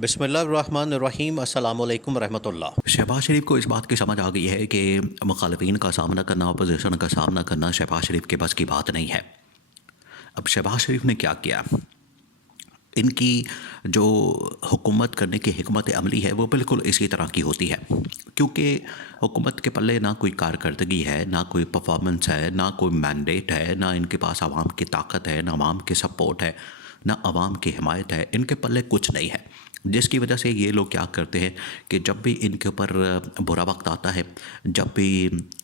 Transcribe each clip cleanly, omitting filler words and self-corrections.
बिस्मिल्लाहिर्रहमानिर्रहीम अस्सलामु अलैकुम रहमतुल्लाह। शहबाज शरीफ को इस बात की समझ आ गई है कि मुखालफिन का सामना करना, अपोजिशन का सामना करना शहबाज शरीफ के बस की बात नहीं है। अब शहबाज शरीफ ने क्या किया, इनकी जो हुकूमत करने की हिकमत अमली है वो बिल्कुल इसी तरह की होती है, क्योंकि हुकूमत के पल्ले ना कोई कारकर्दगी है, ना कोई परफॉर्मेंस है, ना कोई मैंडेट है, ना इनके पास आवाम की ताकत है, ना आवाम की सपोर्ट है, ना आवाम की हिमायत है, इनके पल्ले कुछ नहीं है। जिसकी वजह से ये लोग क्या करते हैं कि जब भी इनके ऊपर बुरा वक्त आता है, जब भी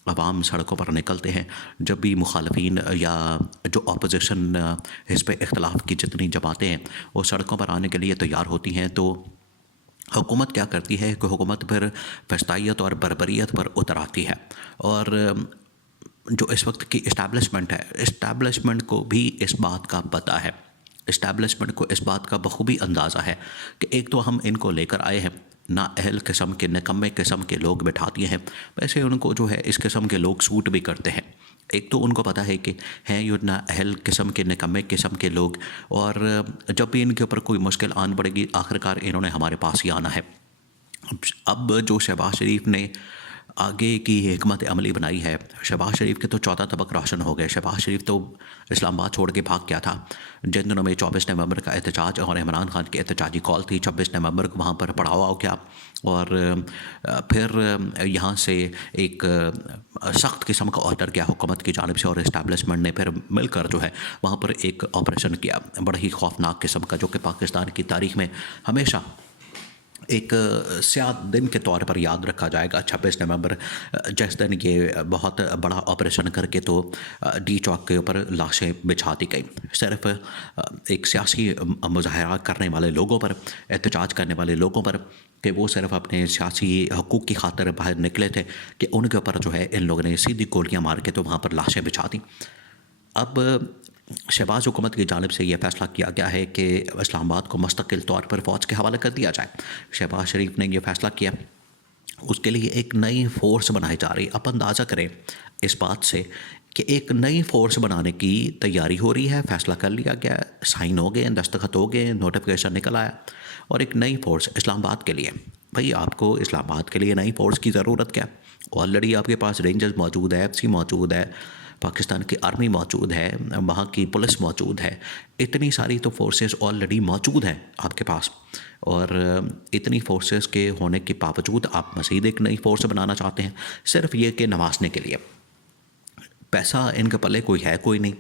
आवाम सड़कों पर निकलते हैं, जब भी मुखालफिन या जो अपोजिशन हिस्ब इख्तलाफ की जितनी जमातें हैं वो सड़कों पर आने के लिए तैयार होती हैं, तो हुकूमत क्या करती है कि हुकूमत फिर फस्तायत और बर्बरियत पर उतर आती है। और जो इस वक्त की इस्टेब्लिशमेंट है, इस्टेब्लिशमेंट को भी इस बात का पता है, इस्टेब्लिशमेंट को इस बात का बखूबी अंदाज़ा है कि एक तो हम इनको लेकर आए हैं, ना अहल किस्म के निकम्मे किस्म के लोग बैठा दिए हैं। वैसे उनको जो है इस किस्म के लोग सूट भी करते हैं। एक तो उनको पता है कि हैं ये ना अहल किस्म के निकम्मे किस्म के लोग, और जब भी इनके ऊपर कोई मुश्किल आन पड़ेगी आखिरकार इन्होंने हमारे पास ही आना है। अब जो शहबाज शरीफ ने आगे की हिकमत अमली बनाई है, शहबाज शरीफ के तो 14 तबक राशन हो गए। शहबाज शरीफ तो इस्लामाबाद छोड़ के भाग गया था जिन दिनों में 24 नवंबर का एहतजाज और इमरान खान की एहतजाजी कॉल थी। 26 नवंबर को वहाँ पर पड़ाव हो गया और फिर यहाँ से एक सख्त किस्म का ऑर्डर किया हुकूमत की जानिब से, और इस्टेब्लिशमेंट ने फिर मिलकर जो है वहाँ पर एक ऑपरेशन किया, बड़ा ही खौफनाक किस्म का, जो कि पाकिस्तान की तारीख में हमेशा एक स्याह दिन के तौर पर याद रखा जाएगा। 26 नवंबर जिस दिन ये बहुत बड़ा ऑपरेशन करके तो डी चौक के ऊपर लाशें बिछा दी गई, सिर्फ एक सियासी मुजाहरा करने वाले लोगों पर, एहतजाज करने वाले लोगों पर, कि वो सिर्फ अपने सियासी हकूक़ की खातिर बाहर निकले थे, कि उनके ऊपर जो है इन लोगों ने सीधी गोलियां मार के तो वहाँ पर लाशें बिछा दी। अब शहबाज हुकूमत की जानिब से यह फ़ैसला किया गया है कि इस्लामाबाद को मुस्तकिल तौर पर फ़ौज के हवाले कर दिया जाए। शहबाज शरीफ ने यह फ़ैसला किया, उसके लिए एक नई फ़ोर्स बनाई जा रही। आप अंदाज़ा करें इस बात से कि एक नई फ़ोर्स बनाने की तैयारी हो रही है, फ़ैसला कर लिया गया, साइन हो गए, दस्तखत हो गए, नोटिफिकेशन निकल आया, और एक नई फ़ोर्स इस्लामाबाद के लिए। भाई आपको इस्लामाबाद के लिए नई फ़ोर्स की ज़रूरत क्या? ऑलरेडी आपके पास रेंजर्स मौजूद है, एफसी मौजूद है, पाकिस्तान की आर्मी मौजूद है, वहाँ की पुलिस मौजूद है, इतनी सारी तो फोर्सेस ऑलरेडी मौजूद हैं आपके पास। और इतनी फोर्सेस के होने के बावजूद आप मज़ीद एक नई फोर्स बनाना चाहते हैं सिर्फ ये कि नवाजने के लिए। पैसा इनके पल्ले कोई नहीं,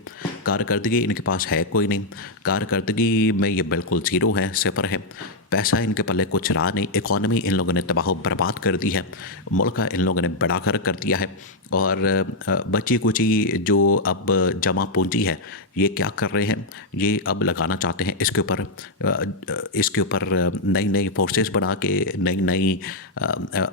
कारकर्दगी इनके पास है कोई नहीं, कारकर्दगी में ये बिल्कुल ज़ीरो है, सिफर है। पैसा इनके पल्ले कुछ रहा नहीं, इकॉनमी इन लोगों ने तबाह बर्बाद कर दी है, मुल्क इन लोगों ने बड़ा कर दिया है। और बची कुची जो अब जमा पूंजी है ये क्या कर रहे हैं, ये अब लगाना चाहते हैं इसके ऊपर नई नई फोर्सेस बना के, नई नई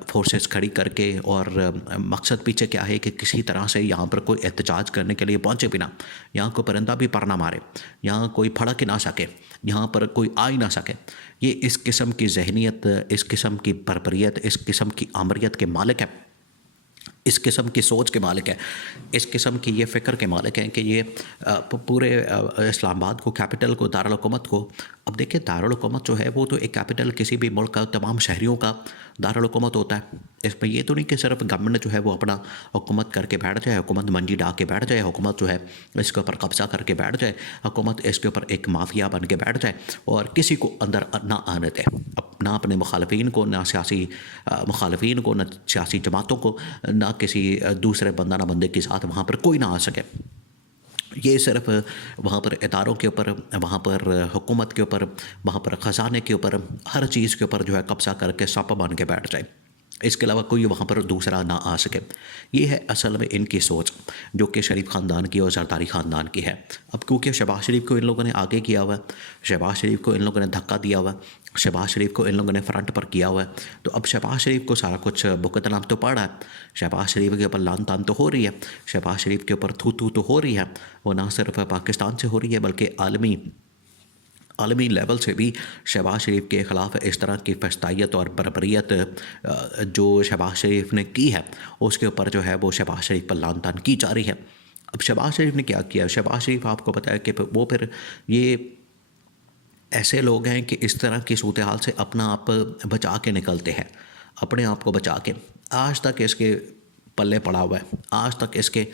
फोर्सेस खड़ी करके। और मकसद पीछे क्या है कि किसी तरह से यहाँ पर कोई एहतजाज करने के लिए पहुँचे बिना, यहाँ कोई परिंदा भी पर ना मारे, यहाँ कोई फड़क ही ना सके, यहाँ पर कोई आ ही ना सके। ये इस किस्म की जहनीत, इस किस्म की बर्बरियत, इस किस्म की आमरियत के मालिक है, इस किस्म की सोच के मालिक है, इस किस्म की ये फ़िक्र के मालिक हैं कि ये पूरे इस्लामाबाद को, कैपिटल को, दारुल हुकूमत को। अब देखिए दारुल हुकूमत जो है वो तो एक कैपिटल किसी भी मुल्क का तमाम शहरियों का दारुल हुकूमत होता है। इसमें ये तो नहीं कि सिर्फ गवर्नमेंट जो है वो अपना हुकूमत करके बैठ जाए, हुकूमत मंजी डाल के बैठ जाए, हुकूमत जो है इसके ऊपर कब्जा करके बैठ जाए, हुकूमत इसके ऊपर एक माफिया बन के बैठ जाए और किसी को अंदर ना आने दे, ना अपने मुखालफिन को, ना सियासी मुखालफिन को, ना सियासी जमातों को, ना किसी दूसरे बंदा ना बंदे के साथ वहाँ पर कोई ना आ सके। ये सिर्फ वहाँ पर इदारों के ऊपर, वहाँ पर हुकूमत के ऊपर, वहाँ पर ख़जाने के ऊपर, हर चीज़ के ऊपर जो है कब्जा करके सप बन के बैठ जाए, इसके अलावा कोई वहाँ पर दूसरा ना आ सके। ये है असल में इनकी सोच, जो कि शरीफ ख़ानदान की और जरदारी ख़ानदान की है। अब क्योंकि शहबाज शरीफ को इन लोगों ने आगे किया हुआ है, शहबाज शरीफ को इन लोगों ने धक्का दिया हुआ है, शहबाज शरीफ को इन लोगों ने फ्रंट पर किया हुआ है, तो अब शहबाज शरीफ को सारा कुछ भुगतना तो पड़ रहा है। शहबाज शरीफ के ऊपर लान तान तो हो रही है, शहबाज शरीफ के ऊपर थू थू तो हो रही है। वो ना सिर्फ पाकिस्तान से हो रही है बल्कि आलमी लेवल से भी शहबाज शरीफ के ख़िलाफ़ इस तरह की फस्तायत और बर्बरियत जो शहबाज शरीफ ने की है उसके ऊपर जो है वो शहबाज शरीफ पर लान तान की जा रही है। अब शहबाज शरीफ ने क्या किया, शहबाज शरीफ आपको पता है कि वो फिर ये ऐसे लोग हैं कि इस तरह की सूरत हाल से अपना आप बचा के निकलते हैं, अपने आप को बचा के। आज तक इसके पल्ले पड़ा हुआ है, आज तक इसके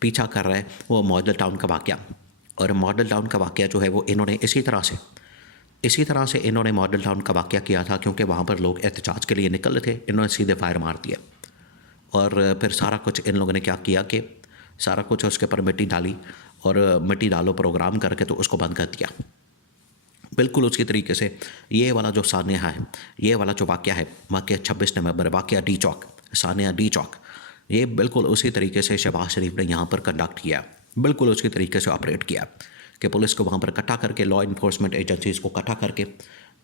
पीछा कर रहा है वो मॉडल टाउन का वाक़या। और मॉडल टाउन का वाक़या जो है वो इन्होंने इसी तरह से इन्होंने मॉडल टाउन का वाक़या किया था, क्योंकि वहाँ पर लोग एहतजाज के लिए निकल रहे थे, इन्होंने सीधे फायर मार दिया। और फिर सारा कुछ इन लोगों ने क्या किया कि सारा कुछ उसके ऊपर मिट्टी डाली और मिट्टी डालो प्रोग्राम करके तो उसको बंद कर दिया। बिल्कुल उसी तरीके से ये वाला जो सानिया है, ये वाला जो वाक़या है, वाक़या 26 नवंबर, वाक़या डी चौक, सानिया डी चौक, ये बिल्कुल उसी तरीके से शहबाज शरीफ ने यहाँ पर कंडक्ट किया, बिल्कुल उसी तरीके से ऑपरेट किया कि पुलिस को वहाँ पर इकट्ठा करके, लॉ इन्फोर्समेंट एजेंसीज़ को इकट्ठा करके,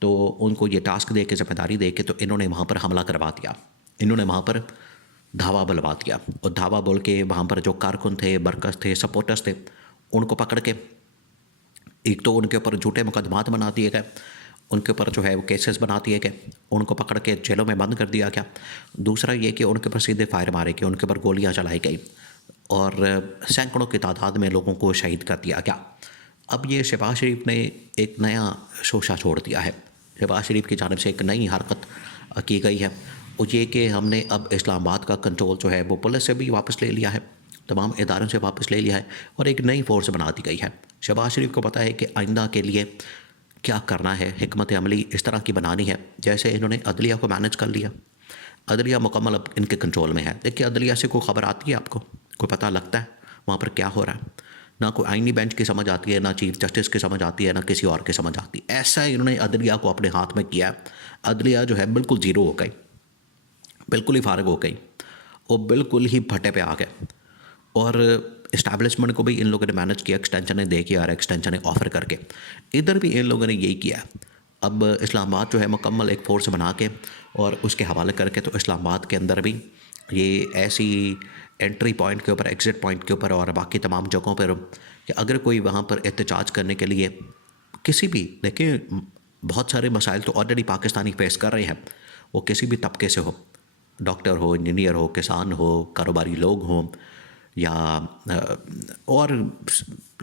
तो उनको ये टास्क दे के, जिम्मेदारी दे के, तो इन्होंने वहाँ पर हमला करवा दिया। इन्होंने वहाँ पर धावा बुलवा दिया और धावा बोल के वहाँ पर जो कारकुन थे, वर्कर्स थे, सपोर्टर्स थे, उनको पकड़ के एक तो उनके ऊपर झूठे मुकदमात बना दिए गए, उनके ऊपर जो है वो केसेस बना दिए गए, उनको पकड़ के जेलों में बंद कर दिया गया। दूसरा ये कि उनके ऊपर सीधे फायर मारे गए, उनके ऊपर गोलियां चलाई गई और सैकड़ों की तादाद में लोगों को शहीद कर दिया गया। अब ये शहबाज शरीफ ने एक नया शोशा छोड़ दिया है, शहबाज शरीफ की जानिब से एक नई हरकत की गई है, वो ये कि हमने अब इस्लामाबाद का कंट्रोल जो है वो पुलिस से भी वापस ले लिया है, तमाम इदारों से वापस ले लिया है और एक नई फोर्स बना दी गई है। शहबाज शरीफ को पता है कि आइंदा के लिए क्या करना है, हिकमत अमली इस तरह की बनानी है। जैसे इन्होंने अदलिया को मैनेज कर लिया, अदलिया मुकम्मल अब इनके कंट्रोल में है। देखिए अदलिया से कोई ख़बर आती है आपको, कोई पता लगता है वहाँ पर क्या हो रहा है? ना कोई आईनी बेंच की समझ आती है, ना चीफ जस्टिस की समझ आती है, ना किसी और की समझ आती है। ऐसा इन्होंने अदलिया को अपने हाथ में किया। अदलिया जो है बिल्कुल ज़ीरो हो गई, बिल्कुल ही फारग हो गई, वो बिल्कुल ही भट्टे पे आ गए। और इस्टेब्लिशमेंट को भी इन लोगों ने मैनेज किया, एक्सटेंशन दे के और एक्सटेंशन ऑफ़र करके। इधर भी इन लोगों ने यही किया। अब इस्लामाबाद जो है मुकम्मल एक फ़ोर्स बना के और उसके हवाले करके, तो इस्लामाबाद के अंदर भी ये ऐसी एंट्री पॉइंट के ऊपर, एग्ज़िट पॉइंट के ऊपर और बाकी तमाम जगहों पर कि अगर कोई वहाँ पर एहतजाज करने के लिए किसी भी, देखिए बहुत सारे मसाइल तो ऑलरेडी पाकिस्तानी फेस कर रहे हैं, वो किसी भी तबके से हो, डॉक्टर हो, इंजीनियर हो, किसान हो, कारोबारी लोग हों या और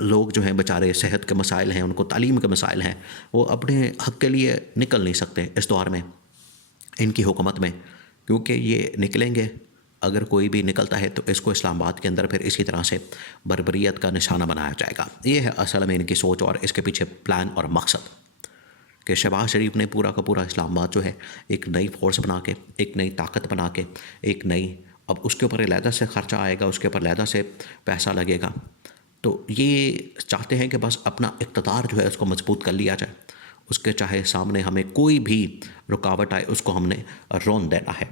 लोग जो हैं बेचारे सेहत के मसाइल हैं, उनको तालीम के मसाइल हैं, वो अपने हक़ के लिए निकल नहीं सकते इस दौर में इनकी हुकूमत में, क्योंकि ये निकलेंगे, अगर कोई भी निकलता है तो इसको इस्लामाबाद के अंदर फिर इसी तरह से बर्बरियत का निशाना बनाया जाएगा। ये है असल में इनकी सोच और इसके पीछे प्लान और मकसद कि शहबाज शरीफ ने पूरा का पूरा इस्लामाबाद जो है एक नई फोर्स बना के, एक नई ताकत बना के, एक नई, अब उसके ऊपर अलहदा से ख़र्चा आएगा, उसके ऊपर अलहदा से पैसा लगेगा। तो ये चाहते हैं कि बस अपना इक़्तिदार जो है उसको मजबूत कर लिया जाए, उसके चाहे सामने हमें कोई भी रुकावट आए उसको हमने रोन देना है।